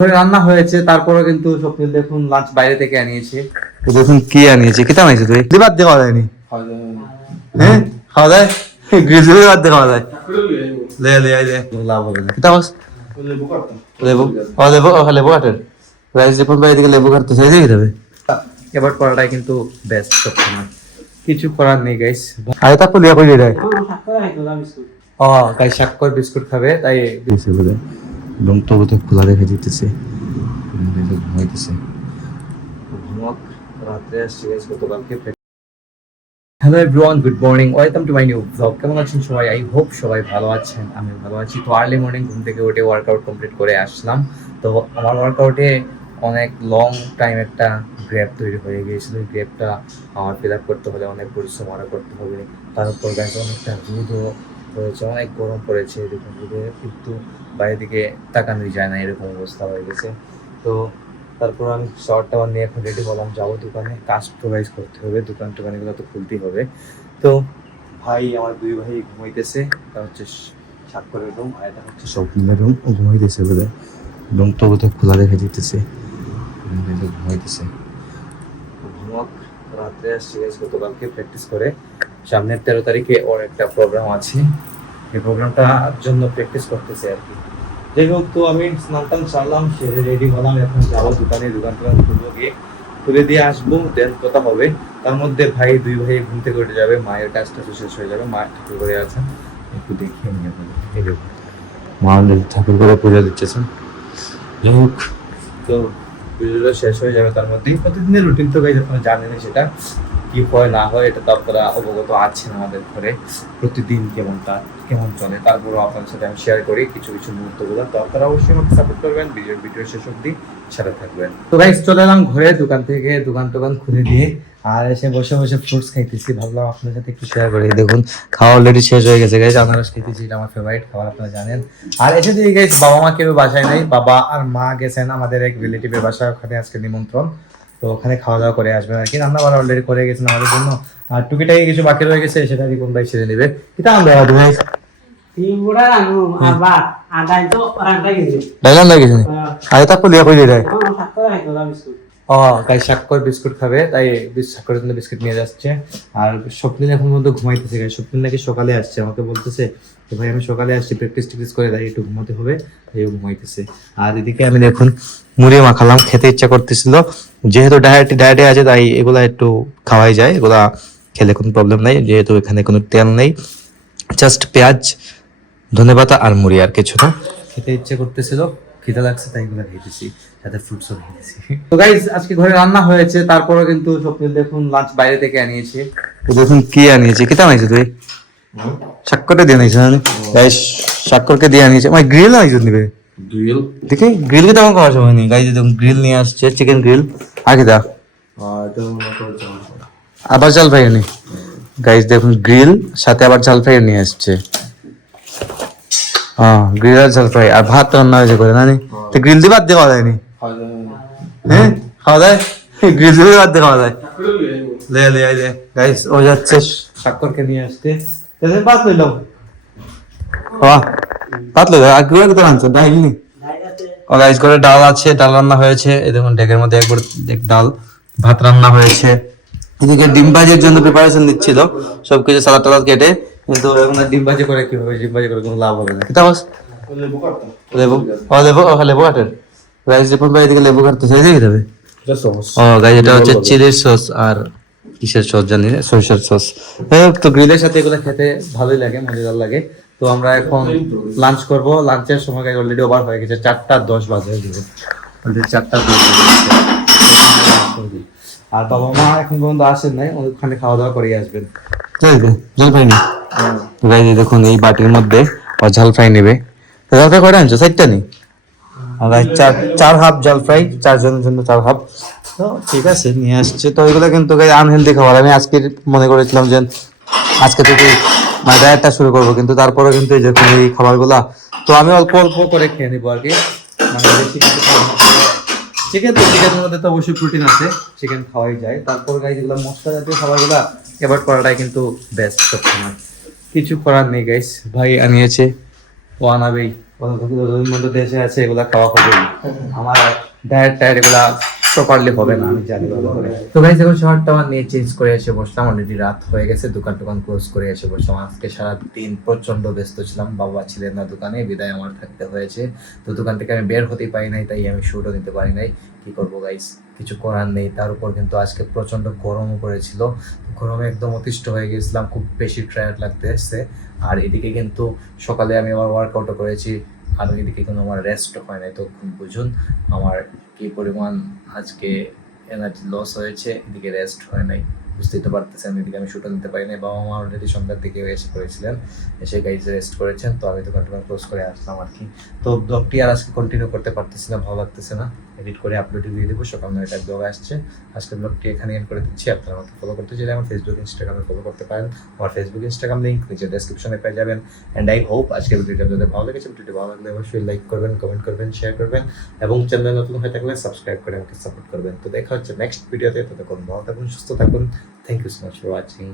রান্না হয়েছে, তারপরে কিন্তু স্বপ্নিল দেখুন লাঞ্চ বাইরে থেকে আনিয়েছে। দেখুন কি আনিয়েছে, কি আনিয়েছে তুই? দিবাদ দেওয়া যায়নি, হ্যাঁ খাওয়া যায়, গ্রিজলি বাদ দিয়ে খাওয়া যায়। লে লে লে লাভ হবে না, কিতা বস? লেবু লেবু কাটের রাইস যখন বাইরে থেকে লেবু কাটতে চাই দিয়ে দেবে। এবার করাটাই কিন্তু বেস্ট সবসময়, কিছু করার নেই গাইস। আরে তারপর লিয়া কই যায় ও গাইস, স্বাক্ষর বিস্কুট খাবে তাই দিয়েছে বলে। এবং তবু তো খোলা রেখে দিতেছে, ঘুমাইতেছে। রাত্রে আসছে গাইস গতকালকে। Hello everyone, good morning, welcome to my new blog. কেমন আছেন সবাই? আই হোপ সবাই ভালো আছেন, আমি ভালো আছি। তো আর্লি মর্নিং ঘুম থেকে উঠে ওয়ার্কআউট কমপ্লিট করে আসলাম। তো আমার ওয়ার্কআউটে অনেক লং টাইম একটা গ্যাপ তৈরি হয়ে গিয়েছিল। এই গ্যাপটা আমার ফিল আপ করতে হলে অনেক পরিশ্রম আরও করতে হবে। তার উপর গাইস অনেকটা রোদও হয়েছে, অনেক গরম পড়েছে। দেখুন রোদে একটু বাইরের দিকে তাকানোই যায় না, এরকম অবস্থা হয়ে গেছে। তো তারপর আমি শর্টটা নিয়ে এখন রেডি হলাম, যাবো দোকানে, কাস্টমাইজ করতে হবে, দোকানগুলো তো খুলতেই হবে। তো ভাই, আমার দুই ভাই ঘুমাইতেছে। এটা হচ্ছে স্বাক্ষরের রুম আর এটা হচ্ছে স্বপ্নের রুম। ও ঘুমাইতেছে বলে এবং তবু তো খোলা রেখে দিতেছে, ঘুমাইতেছে। ঘুমাক, রাত্রে আসছে গতকালকে প্র্যাকটিস করে। সামনের 13 তারিখে ওর একটা প্রোগ্রাম আছে, এই প্রোগ্রামটার জন্য প্র্যাকটিস করতেছে আর কি। যাই হোক, তো আমি স্নান টান সারলাম, সেরে রেডি হলাম, এখন যাবো দোকানে, দোকান খুলবো, গিয়ে খুলে দিয়ে আসবো, দেন কথা হবে। তার মধ্যে ভাই, দুই ভাই ঘুম থেকে উঠে যাবে, মায়ের কাজটা শেষ হয়ে যাবে। মা ঠাকুর করে আছেন, একটু দেখিয়ে নিয়ে যাবো। মা ঠাকুর করে পূজা দিচ্ছেন। যাই হোক, তো পুজোটা শেষ হয়ে যাবে, তার মধ্যেই প্রতিদিনের রুটিন তো গাইজ আপনারা জানেনই, সেটা কি হয় না হয় এটা তো আপনারা অবগত আছেন আমাদের ঘরে প্রতিদিন কেমন চলে। তারপরও আপনাদের সাথে আমি শেয়ার করি কিছু কিছু মুহূর্তগুলো। তো আপনারা অবশ্যই আমাকে সাপোর্ট করবেন, ভিডিও শেষ অবধি সাথে থাকবেন। তো গাইজ চলে এলাম ঘরে, দোকান থেকে দোকান খুলে দিয়ে, আর এসে বসে বসে ফ্রুটস খাইতেছি। ভাবলাম আপনাদের সাথে একটু শেয়ার করি। দেখুন খাওয়া অলরেডি শেষ হয়ে গেছে গাইজ, আনারস খাইতেছি, এটা আমার ফেভারিট খাবার, আপনারা জানেন। আর এসে দিয়ে গাইজ বাবা মা কেউ বাসায় নাই, বাবা আর মা গেছেন আমাদের এক রিলেটিভের বাসায়, ওখানে আজকে নিমন্ত্রণ। তো ওখানে খাওয়া দাওয়া করে আসবেন আর কি। রান্না বান্না অলরেডি করে গেছেন আমাদের জন্য, আর টুকিটাকি কিছু বাকি রয়ে গেছে, সেটা রিপন ভাই সেরে নেবে। কিতা আমরা তুমি আরে তারপর লিয়া কই যায় ও গাই, স্বাক্ষর বিস্কুট খাবে তাই স্বাক্ষরের জন্য বিস্কুট নিয়ে যাচ্ছে। আর স্বপ্নিল এখন পর্যন্ত ঘুমাইতেছে গাই, স্বপ্নিল নাকি সকালে আসছে, আমাকে বলতেছে যে ভাই আমি সকালে আসছি, প্র্যাকটিস করে তাই একটু ঘুমাতে হবে, তাই ঘুমাইতেছে। আর এদিকে আমি দেখুন মুড়ি মাখালাম, খেতে ইচ্ছা করতেছিল, যেহেতু ডায়েটে আছে তাই এগুলা একটু খাওয়াই যায়, এগুলা খেলে কোনো প্রবলেম নাই, যেহেতু এখানে কোনো তেল নেই, জাস্ট পেঁয়াজ, ধনেপাতা আর মুড়ি, আর কিছু না। খেতে ইচ্ছে করতেছিল, খিদে লাগছে, তাই এগুলো খেয়েছি, সাথে ফ্রুটসও খেয়েছি। তো গাইস আজকে ঘরে রান্না হয়েছে, তারপরে কিন্তু স্বপ্নিল দেখুন লাঞ্চ বাইরে থেকে আনিয়েছে। দেখুন কি আনিয়েছে, কিতা আনিয়েছে তুই? স্বাক্ষরটা দিয়ে আনিয়েছে গাইস, স্বাক্ষরকে দিয়ে আনিয়েছে। মানে গ্রিল আনিয়েছে নিবে, গ্রিল দেখি, গ্রিল কি তেমন খাওয়ার সময় নেই গাইস। দেখুন গ্রিল নিয়ে আসছে, চিকেন গ্রিল। আর কি দা আবার জাল ফ্রাই নি গাইস, দেখুন গ্রিল সাথে আবার জাল ফ্রাই নিয়ে আসছে। হ্যাঁ গ্রিল আর জাল ফ্রাই, আর ভাত রান্না হয়েছে করে না নি, তো গ্রিল দিয়ে ভাত দিয়ে খাওয়া যায়নি, হ্যাঁ খাওয়া যায়, গ্রিল দিয়ে ভাত দিয়ে খাওয়া যায়। লে লে লে গাইস, ও যাচ্ছে স্বাক্ষরকে নিয়ে আসতে, ভাত লইলাম। ভাত লইলাম আর গুঁড়া কোথায় আনছো? ডাল নি ও গাইস, করে ডাল আছে, ডাল রান্না হয়েছে। এই দেখুন ডেকের মধ্যে একবার ডাল ভাত রান্না হয়েছে। এদিকে ডিম ভাজির জন্য প্রিপারেশন দিচ্ছিল, সবকিছু সালাদ টালাদ কেটে, কিন্তু এখন ডিম ভাজি করে কি হবে, ডিম ভাজি করে কোনো লাভ হবে না। কিতা বস? লেবু কাটের রাইস রিপন ভাই এদিকে লেবু কাটতে চাই দিয়ে দেবে। ও গাইস, এটা হচ্ছে চিলির সস আর কিসের সস জানি না, সরিষার সস। তো গ্রিলের সাথে এগুলো খেতে ভালোই লাগে, মজাদার লাগে। তো আমরা এখন লাঞ্চ করব, লাঞ্চের সময় অলরেডি ওভার হয়ে গেছে, 4:10 বাজে, অলরেডি 4:10 বাজে। আর বাবা মা এখন পর্যন্ত আসেন নাই, ওখানে খাওয়া দাওয়া করে আসবেন। ঝাল ফ্রাই নেই গাইস, দেখুন এই বাটির মধ্যে ঝাল ফ্রাই নেবে। ঝাল ফ্রাই কয়টা আনছো? 4টা নি, চার হাফ ঝাল ফ্রাই, 4 জনের জন্য 4 হাফ। তো ঠিক আছে নিয়ে আসছে। তো এগুলো কিন্তু আনহেলদি খাবার। আমি আজকে মনে করেছিলাম যে আজকে থেকে মানে ডায়েটটা শুরু করবো, কিন্তু তারপরে কিন্তু এই যে এই খাবারগুলা, তো আমি অল্প অল্প করে খেয়ে নিবো আর কি, মানে বেশি কিছু খাবো না। চিকেনের মধ্যে তো অবশ্যই প্রোটিন আছে, চিকেন খাওয়াই যায়। তারপর গাইজ এগুলো মশলা জাতীয় খাবারগুলা এভয়েড করাটাই কিন্তু বেস্ট সবসময়, কিছু করার নেই গাইস। ভাই আনিয়েছে ও আনাবেই, মধ্যে দেশে আছে, এগুলা খাওয়া হবে। আমার ডায়েট এগুলা প্রপারলি হবে না, আমি জানি ভালো করে। তো গাইস এখন শহরটা আমার নিয়ে চেঞ্জ করে এসে বসলাম, অলরেডি রাত হয়ে গেছে, দোকান টোকান ক্লোজ করে এসে বসলাম। আজকে সারাদিন প্রচন্ড ব্যস্ত ছিলাম, বাবা ছিলেন না দোকানে, বিদায় আমার থাকতে হয়েছে। তো দোকান থেকে আমি বের হতেই পারি নাই, তাই আমি শুটও নিতে পারি নাই। কি করবো গাইস, কিছু করার নেই। তার উপর কিন্তু আজকে প্রচন্ড গরমও পড়েছিল, গরমে একদম অতিষ্ঠ হয়ে গেছিলাম, খুব বেশি টায়ার্ড লাগতেছে। আর এদিকে কিন্তু সকালে আমি আমার ওয়ার্কআউটও করেছি, আর এদিকে কিন্তু আমার রেস্টও হয় নাই। তো বুঝুন আমার কি পরিমাণ আজকে এনার্জি লস হয়েছে, এদিকে রেস্ট হয় নাই, বুঝতেই তো পারতেছেন। এদিকে আমি শুটও নিতে পারি নাই, বাবা মা অলরেডি সন্ধ্যার দিকে এসে পড়েছিলেন, এসে গাইজ রেস্ট করেছেন। তো আমি তো কন্টিনিউ ক্লোজ করে আসলাম আর কি। তো ব্লগটি আর আজকে কন্টিনিউ করতে পারতেছি না, ভালো লাগতেছে না, এডিট করে আপলোড দিয়ে দেবো। সকাল 9টায় ব্লগ আসছে। আজকের ব্লগটি এখানে এন্ড করে দিচ্ছি। আপনারা আমাকে ফলো করতে চাইলে আমার ফেসবুক ইনস্টাগ্রামে ফলো করতে পারেন। আমার ফেসবুক ইনস্টাগ্রাম লিঙ্ক নিচে ডেসক্রিপশনে পেয়ে যাবেন। অ্যান্ড আই হোপ আজকের ভিডিওটা যদি ভালো লেগেছে, ভিডিওটি ভালো লাগলে অবশ্যই লাইক করবেন, কমেন্ট করবেন, শেয়ার করবেন, এবং চ্যানেল নতুন হয়ে থাকলে সাবস্ক্রাইব করে আমাকে সাপোর্ট করবেন। তো দেখা হচ্ছে নেক্সট ভিডিওতে, ততক্ষণ ভালো থাকুন, সুস্থ থাকুন। Thank you so much for watching.